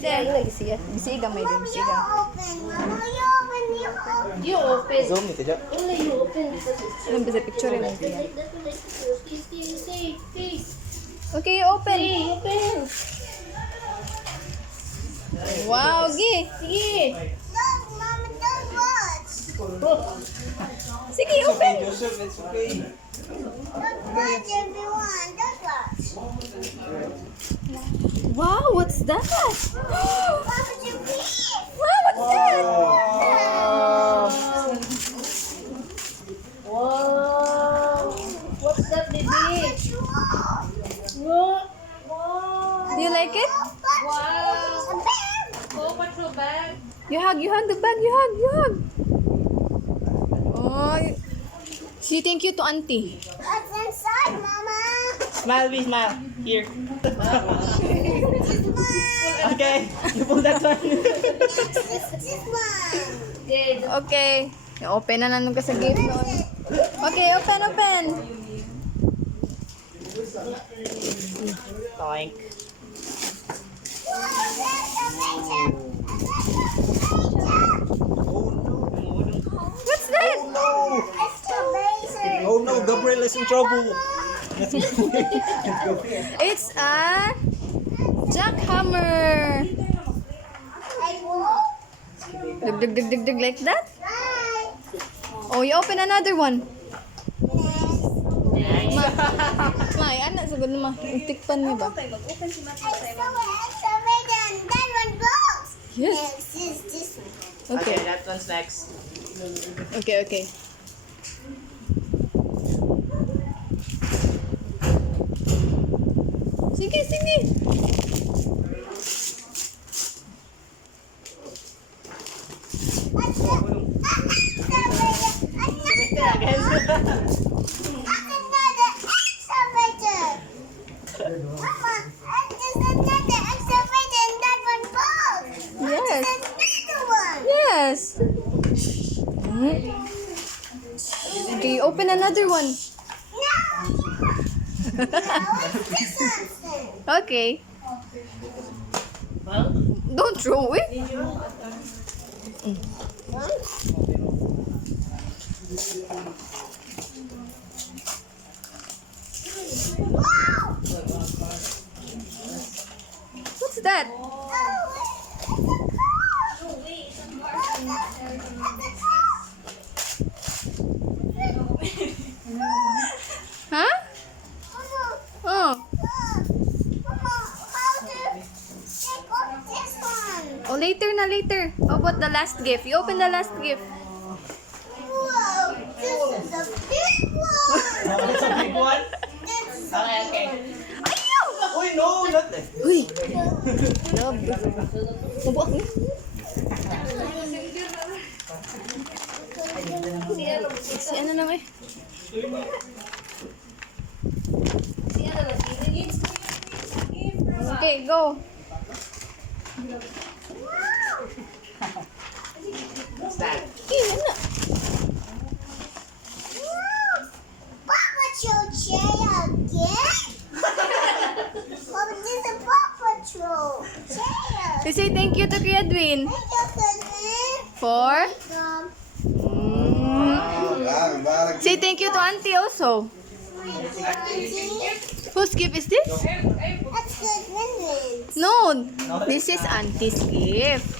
There, gisiga may din, gisiga. You open. Zoom ito dyan. Only you open because it's Ano ba sa picture lang siya? say. Okay, open. Open. Wow, gi. Sige. Sige, open. Joseph, it's okay. Wow, what's that? Wow, what's that? Wow. What's that, baby? What? Wow. Do you like it? Wow. Paw Patrol bag. You hug the bag, you hug. Oh, say thank you to auntie. What's inside, Mama? Smile, we smile. Here. Okay, you pull that one. This one. Dead. Okay. Open na nanon ka sa gift noon. Okay, open. Toink. What's that? Oh no, Gabriel is in trouble. It's a jackhammer. Dug like that. Oh, you open another one. May, anak sa gano'n ma. Tikpan mo ba? Yes. This one. Okay, Okay. that one's next. Okay. Sige. Yes. Okay, open another one. Okay. Don't throw it. What's that? Huh? Oh. Oh, later. How about the last gift? You open the last gift. Whoa, this is a big one. It's a big one. Okay. Ayaw! Uy, no, not that. Uy! Love. Mabuak niya. Si ano naman eh? Okay, go. What's that? Ano? Papa Patrol chair again? Mama, this is a Paw Patrol chair. You say thank you to Kuya Edwin. Thank you, cousin. For? Come. Say thank you to Auntie also. Whose gift is this? That's good, Win-Win. No, this is Auntie's gift.